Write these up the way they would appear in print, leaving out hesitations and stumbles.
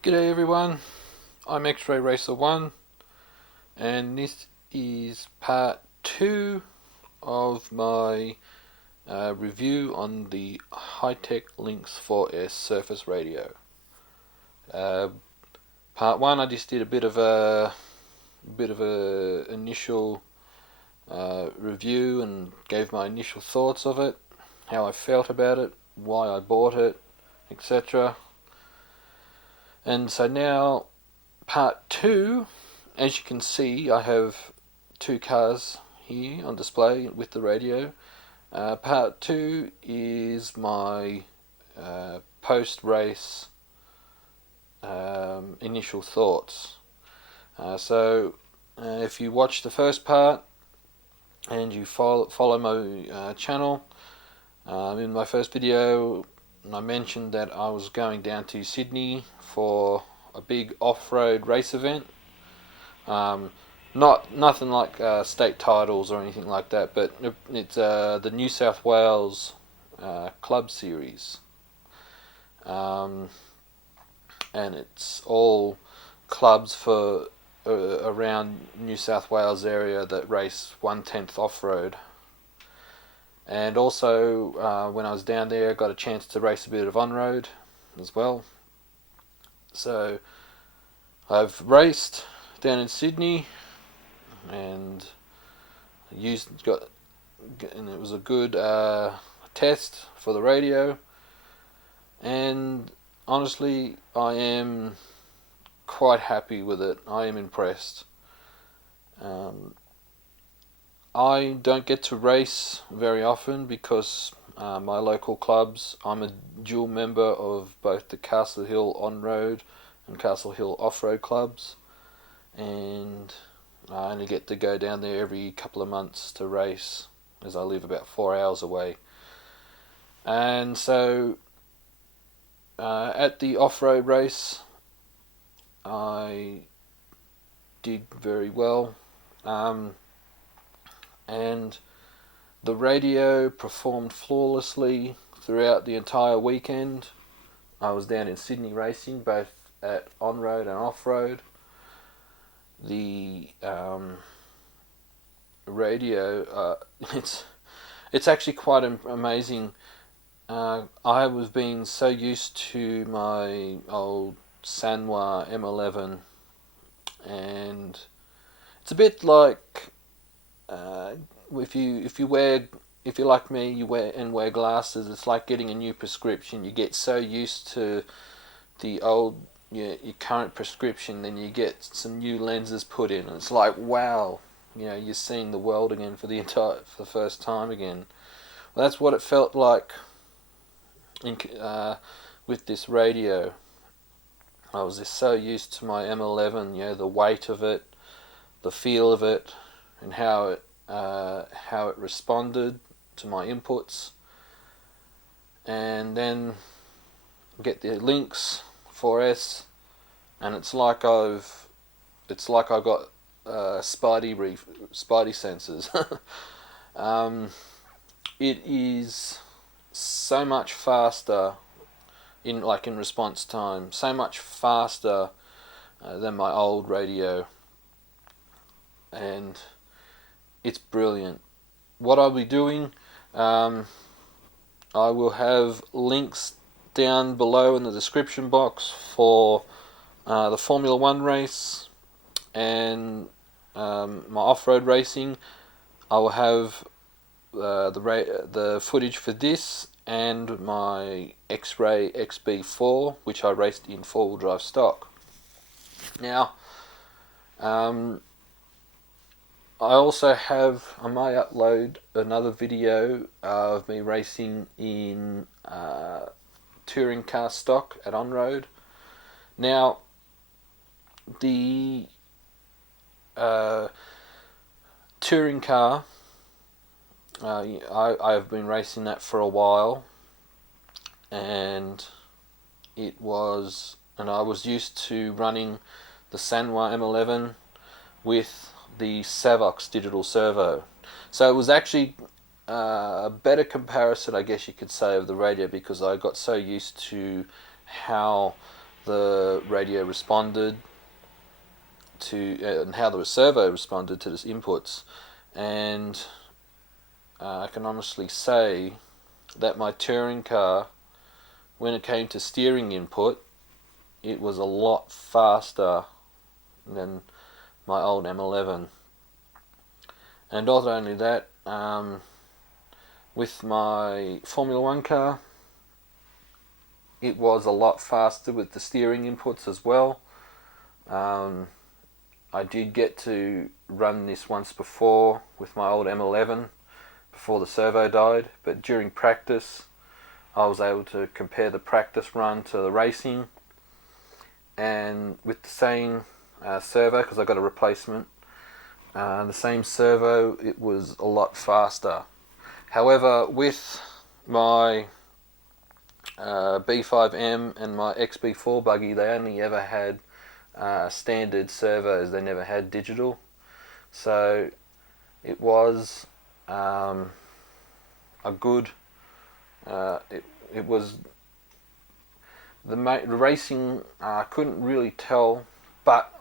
G'day everyone, I'm X-Ray Racer 1 and this is part 2 of my review on the Hitec Lynx 4S surface radio. Uh, Part 1 I just did a bit of a initial review and gave my initial thoughts of it, how I felt about it, why I bought it, etc. And so now part 2, as you can see, I have two cars here on display with the radio. Part 2 is my post-race initial thoughts. If you watch the first part and you follow my channel, in my first video I mentioned that I was going down to Sydney for a big off-road race event. Nothing like state titles or anything like that, but it's the New South Wales Club Series, and it's all clubs for around New South Wales area that race 1/10 off-road. And also when I was down there I got a chance to race a bit of on-road as well. So I've raced down in Sydney and and it was a good test for the radio, and honestly I am quite happy with it. I am impressed. I don't get to race very often because my local clubs, I'm a dual member of both the Castle Hill on-road and Castle Hill off-road clubs, and I only get to go down there every couple of months to race, as I live about 4 hours away. And so at the off-road race I did very well, and the radio performed flawlessly throughout the entire weekend. I was down in Sydney racing both at on-road and off-road. The radio, it's actually quite amazing. I was being so used to my old Sanwa M11, and it's a bit like if you're like me, you wear glasses. It's like getting a new prescription. You get so used to the old your current prescription, then you get some new lenses put in, and it's like, wow, you're seeing the world again for the first time again. Well, that's what it felt like with this radio. I was just so used to my M11, the weight of it, the feel of it, and how it responded to my inputs. And then get the Lynx 4S, and it's like I got spidey senses. It is so much faster in response time, so much faster than my old radio, and it's brilliant. What I'll be doing, I will have links down below in the description box for the Formula 1 race and my off-road racing. I will have the footage for this and my X-Ray XB4, which I raced in four-wheel drive stock. Now, I might upload another video of me racing in touring car stock at on-road. Now, the touring car, I've been racing that for a while, and I was used to running the Sanwa M11 with the Savox digital servo. So it was actually a better comparison, I guess you could say, of the radio, because I got so used to how the radio responded to, and how the servo responded to the inputs, and I can honestly say that my touring car, when it came to steering input, it was a lot faster than my old M11. And not only that, with my Formula One car, it was a lot faster with the steering inputs as well. I did get to run this once before with my old M11 before the servo died, but during practice I was able to compare the practice run to the racing, and with the same servo, because I got a replacement, the same servo, it was a lot faster. However, with my B5M and my XB4 buggy, they only ever had standard servos, they never had digital, so it was a good, it was the racing. I couldn't really tell, but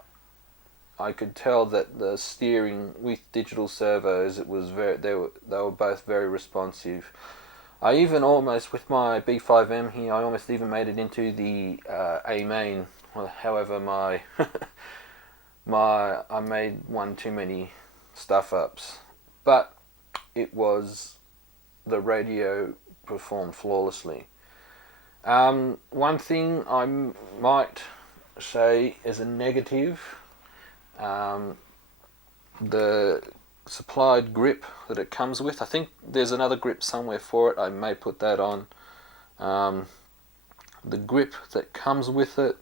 I could tell that the steering with digital servos, it was they were both very responsive. I even almost, with my B5M here, I almost even made it into the A main. Well, however, I made one too many stuff ups, but the radio performed flawlessly. One thing I might say as a negative, the supplied grip that it comes with. I think there's another grip somewhere for it. I may put that on. The grip that comes with it,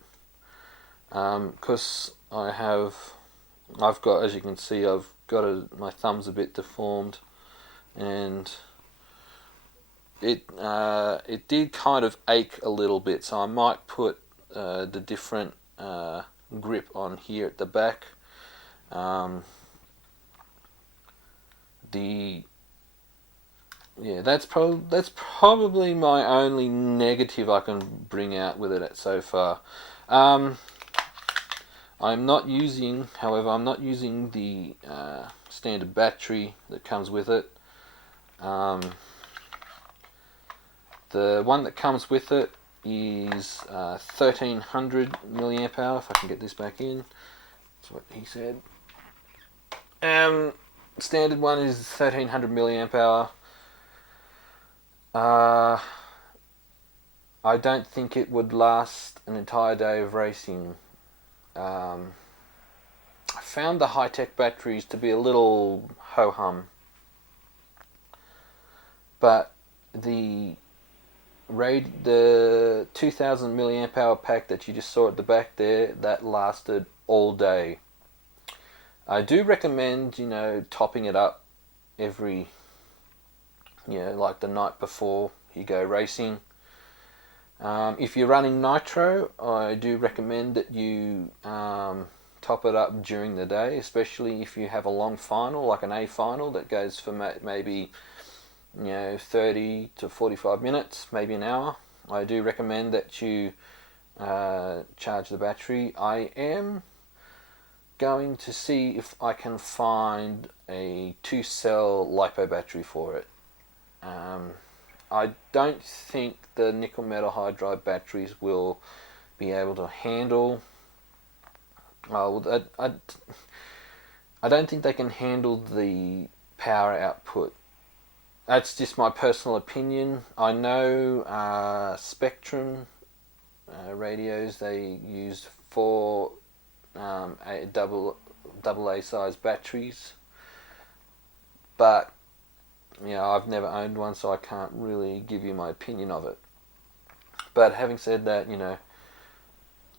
because I've got, as you can see, I've got my thumb's a bit deformed, and it did kind of ache a little bit. So I might put the different grip on here at the back. That's probably my only negative I can bring out with it so far. I'm not using the standard battery that comes with it. The one that comes with it is 1300 milliamp hour. If I can get this back in, that's what he said. Standard one is 1300 milliamp hour. I don't think it would last an entire day of racing. I found the Hitec batteries to be a little ho-hum, but the 2000 milliamp hour pack that you just saw at the back there, that lasted all day. I do recommend, topping it up every, like the night before you go racing. If you're running nitro, I do recommend that you top it up during the day, especially if you have a long final, like an A final that goes for maybe 30 to 45 minutes, maybe an hour. I do recommend that you charge the battery. I am going to see if I can find a 2-cell LiPo battery for it. I don't think the nickel metal hydride batteries will be able to handle. I don't think they can handle the power output. That's just my personal opinion. I know Spectrum radios, they use 4 AA size batteries, but I've never owned one, so I can't really give you my opinion of it. But having said that,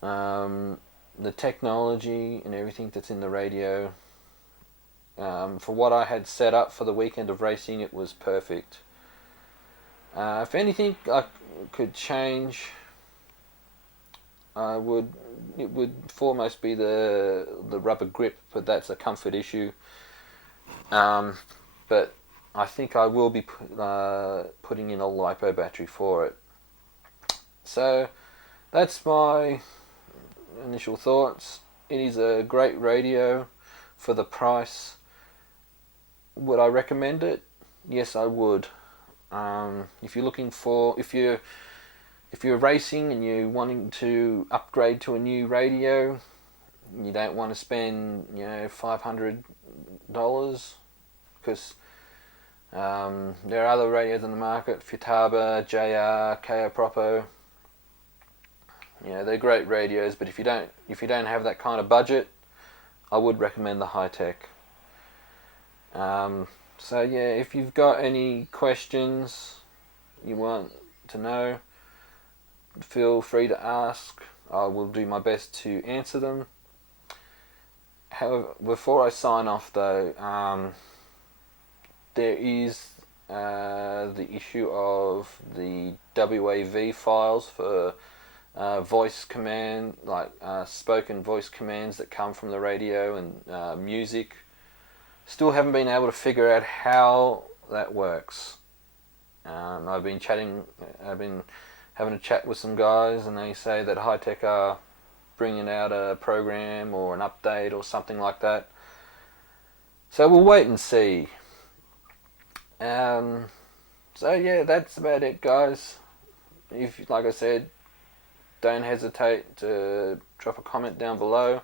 the technology and everything that's in the radio, for what I had set up for the weekend of racing, it was perfect. If anything I could change, it would foremost be the rubber grip, but that's a comfort issue. But I think I will be putting in a LiPo battery for it. So that's my initial thoughts. It is a great radio for the price. Would I recommend it? Yes, I would. If you're looking for, if you're racing and you're wanting to upgrade to a new radio, you don't want to spend $500 because there are other radios on the market, Futaba, JR, KO Propo. They're great radios, but if you don't have that kind of budget, I would recommend the Hitec. So yeah, if you've got any questions you want to know, feel free to ask. I will do my best to answer them. However, before I sign off though, there is the issue of the WAV files for voice command, like spoken voice commands that come from the radio and music. Still haven't been able to figure out how that works. I've been having a chat with some guys, and they say that Hitec are bringing out a program or an update or something like that. So we'll wait and see. So yeah, that's about it, guys. If, like I said, don't hesitate to drop a comment down below.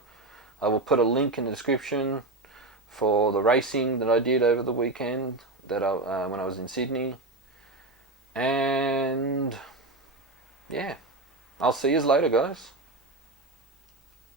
I will put a link in the description for the racing that I did over the weekend when I was in Sydney. And yeah, I'll see you later, guys.